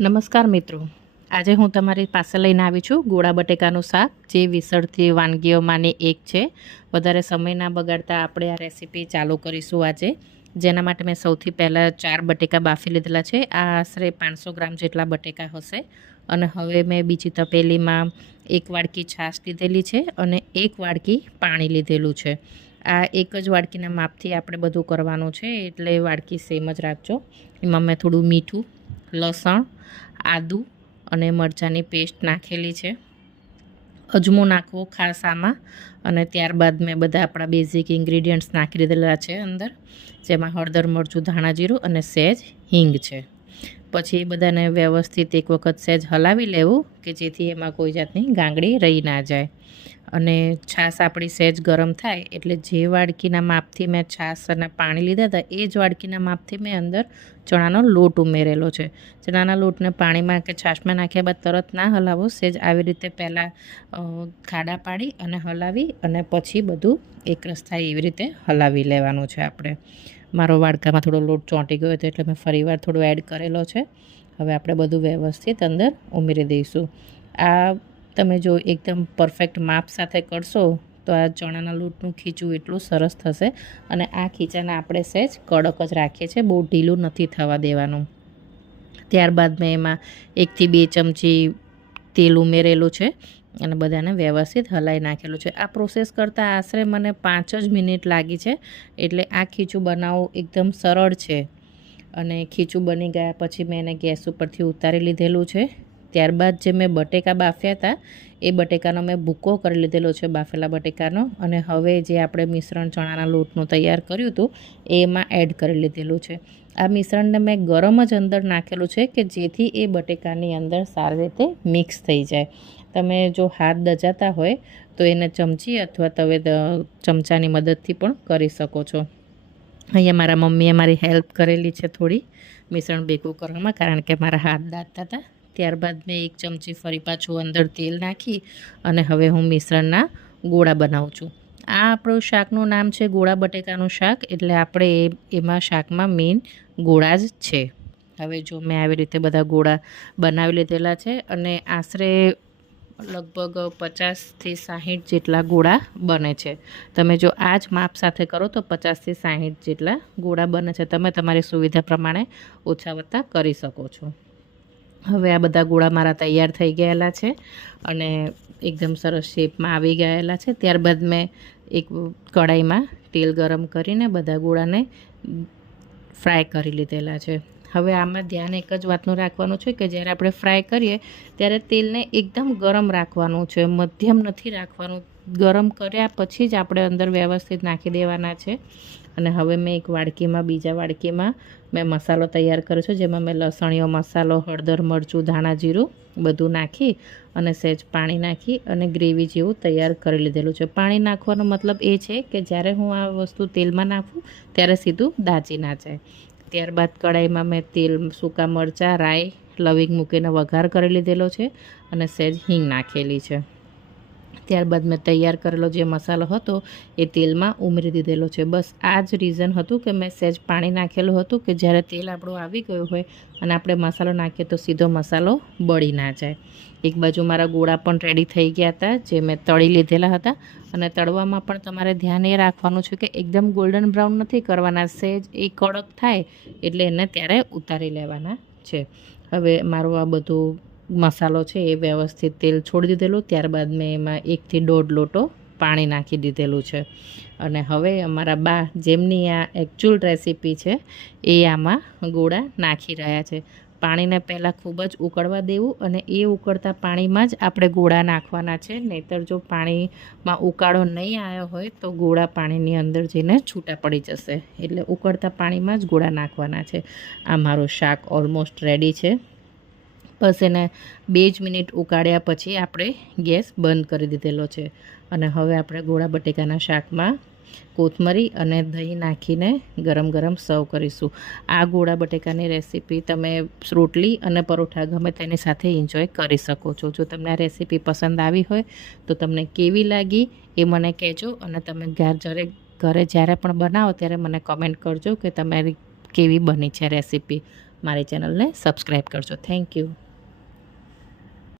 નમસ્કાર મિત્રો. આજે હું તમારી પાસે લઈને આવી છું ગોળા બટેકાનું શાક, જે વિસળતી વાનગીઓમાંની એક છે. વધારે સમય ના બગાડતા આપણે આ રેસીપી ચાલુ કરીશું આજે, જેના માટે મેં સૌથી પહેલાં ચાર બટેકા બાફી લીધેલા છે. આ આશરે પાંચસો ગ્રામ જેટલા બટેકા હશે. અને હવે મેં બીજી તપેલીમાં એક વાડકી છાશ લીધેલી છે અને એક વાડકી પાણી લીધેલું છે. આ એક જ વાડકીના માપથી આપણે બધું કરવાનું છે, એટલે વાડકી સેમ જ રાખજો. એમાં મેં થોડું મીઠું લસણ, આદું અને મરચાંની પેસ્ટ નાખેલી છે. અજમો નાખવો ખાસ આમાં અને ત્યારબાદ મેં બધા આપણા બેઝિક ઇન્ગ્રીડિયન્ટ્સ નાખી દીધેલા છે અંદર, જેમાં હળદર, મરચું, ધાણા જીરું અને સહેજ હિંગ છે. પછી એ બધાને વ્યવસ્થિત એક વખત સહેજ હલાવી લેવું કે જેથી એમાં કોઈ જાતની ગાંગડી રહી ના જાય. અને છાશ આપણી સહેજ ગરમ થાય એટલે જે વાડકીના માપથી મેં છાશ અને પાણી લીધા હતા, એ જ વાડકીના માપથી મેં અંદર ચણાનો લોટ ઉમેરેલો છે. ચણાના લોટને પાણીમાં કે છાશમાં નાખ્યા બાદ તરત ના હલાવો, સહેજ આવી રીતે પહેલાં ખાડા પાડી અને હલાવી અને પછી બધું એકરસ થાય એવી રીતે હલાવી લેવાનું છે આપણે. મારો વાડકામાં થોડો લોટ ચોંટી ગયો હતો એટલે મેં ફરીવાર થોડો એડ કરેલો છે. હવે આપણે બધું વ્યવસ્થિત અંદર ઉમેરી દઈશું. આ તમે જો એકદમ પરફેક્ટ માપ સાથે કરશો, તો આ ચણાના લોટનું ખીચું એટલું સરસ થશે અને આ ખીચાને આપણે સહેજ કડક જ રાખીએ છીએ, બહુ ઢીલું નથી થવા દેવાનું. ત્યારબાદ મેં એમાં એકથી બે ચમચી તેલ ઉમેરેલું છે અને બધાને વ્યવસ્થિત હલાવી નાખેલું છે. આ પ્રોસેસ કરતાં આશરે મને પાંચ જ મિનિટ લાગી છે, એટલે આ ખીચું બનાવવું એકદમ સરળ છે. અને ખીચું બની ગયા પછી મેં એને ગેસ ઉપરથી ઉતારી લીધેલું છે. ત્યારબાદ જે મેં બટેકા બાફ્યા હતા, એ બટેકાનો મેં ભૂકો કરી લીધેલો છે બાફેલા બટેકાનો. અને હવે જે આપણે મિશ્રણ ચણાના લોટનું તૈયાર કર્યું હતું, એમાં એડ કરી લીધેલું છે. આ મિશ્રણને મેં ગરમ જ અંદર નાખેલું છે કે જેથી એ બટેકાની અંદર સારી રીતે મિક્સ થઈ જાય. તમે જો હાથ દજાતા હોય, તો એને ચમચી અથવા તવે ચમચાની મદદથી પણ કરી શકો છો. અહીંયા મારા મમ્મીએ મારી હેલ્પ કરેલી છે થોડી મિશ્રણ ભેગું કરવામાં, કારણ કે મારા હાથ દાંતતા હતા. ત્યારબાદ મેં એક ચમચી ફરી પાછું અંદર તેલ નાખી અને હવે હું મિશ્રણના ગોળા બનાવું છું. આ આપણું શાકનું નામ છે ગોળા બટેકાનું શાક, એટલે આપણે એમાં શાકમાં મેઇન ગોળા જ છે. હવે જો મેં આવી રીતે બધા ગોળા બનાવી લીધેલા છે અને આશરે લગભગ પચાસથી સાહીઠ જેટલા ગોળા બને છે. તમે જો આ જ માપ સાથે કરો તો પચાસથી સાહીઠ જેટલા ગોળા બને છે. તમે તમારી સુવિધા પ્રમાણે ઓછા વત્તા કરી શકો છો. હવે આ બધા ગોળા મારા તૈયાર થઈ ગયેલા છે અને એકદમ સરસ શેપમાં આવી ગયેલા છે. ત્યારબાદ મેં એક કઢાઈમાં તેલ ગરમ કરીને બધા ગોળાને ફ્રાય કરી લીધેલા છે. હવે આમાં ધ્યાન એક જ વાતનું રાખવાનું છે કે જ્યારે આપણે ફ્રાય કરીએ ત્યારે તેલને એકદમ ગરમ રાખવાનું છે, મધ્યમ નથી રાખવાનું. ગરમ કર્યા પછી જ આપણે અંદર વ્યવસ્થિત નાખી દેવાના છે. અને હવે મેં એક વાડકીમાં, બીજા વાડકીમાં મેં મસાલો તૈયાર કર્યો છે, જેમાં મેં લસણીયો મસાલો, હળદર, મરચું, ધાણા જીરું બધું નાખી અને સહેજ પાણી નાખી અને ગ્રેવી જેવું તૈયાર કરી લીધેલું છે. પાણી નાખવાનો મતલબ એ છે કે જ્યારે હું આ વસ્તુ તેલમાં નાખું, ત્યારે સીધું દાચી ના જાય. ત્યારબાદ કઢાઈમાં મેં તેલ, સૂકા મરચાં, રાઈ, લવિંગ મૂકીને વઘાર કરી લીધેલો છે અને સહેજ હિંગ નાખેલી છે. ત્યારબાદ મેં તૈયાર કરેલો જે મસાલો હતો એ તેલમાં ઉમેરી દીધેલો છે. બસ આ જ રીઝન હતું કે મેં સહેજ પાણી નાખેલું હતું કે જ્યારે તેલ આપણું આવી ગયું હોય અને આપણે મસાલો નાખીએ તો સીધો મસાલો બળી ના જાય. એક બાજુ મારા ગોળા પણ રેડી થઈ ગયા હતા, જે મેં તળી લીધેલા હતા અને તળવામાં પણ તમારે ધ્યાન એ રાખવાનું છે કે એકદમ ગોલ્ડન બ્રાઉન નથી કરવાના, સહેજ એ કડક થાય એટલે એને ત્યારે ઉતારી લેવાના છે. હવે મારું આ બધું મસાલો છે એ વ્યવસ્થિત તેલ છોડી દીધેલું, ત્યારબાદ મેં એમાં એકથી દોઢ લોટો પાણી નાખી દીધેલું છે. અને હવે અમારા બા જેમની આ એકચ્યુઅલ રેસીપી છે, એ આમાં ગોળા નાખી રહ્યા છે. પાણીને પહેલાં ખૂબ જ ઉકળવા દેવું અને એ ઉકળતા પાણીમાં જ આપણે ગોળા નાખવાના છે. નહીંતર જો પાણીમાં ઉકાળો નહીં આવ્યો હોય, તો ગોળા પાણીની અંદર જઈને છૂટા પડી જશે. એટલે ઉકળતા પાણીમાં જ ગોળા નાખવાના છે. આ મારું શાક ઓલમોસ્ટ રેડી છે. બસ એને બે જ મિનિટ ઉકાળ્યા પછી આપણે ગેસ બંધ કરી દીધેલો છે. અને હવે આપણે ગોળા બટેકાના શાકમાં કોથમરી અને દહીં નાખીને ગરમ ગરમ સર્વ કરીશું. આ ગોળા બટેકાની રેસીપી તમે રોટલી અને પરોઠા ગમે તેની સાથે એન્જોય કરી શકો છો. જો તમને આ રેસીપી પસંદ આવી હોય તો તમને કેવી લાગી એ મને કહેજો અને તમે ઘર જ્યારે ઘરે જ્યારે પણ બનાવો ત્યારે મને કમેન્ટ કરજો કે તમારી કેવી બની છે રેસીપી. મારી ચેનલને સબસ્ક્રાઈબ કરજો. Thank you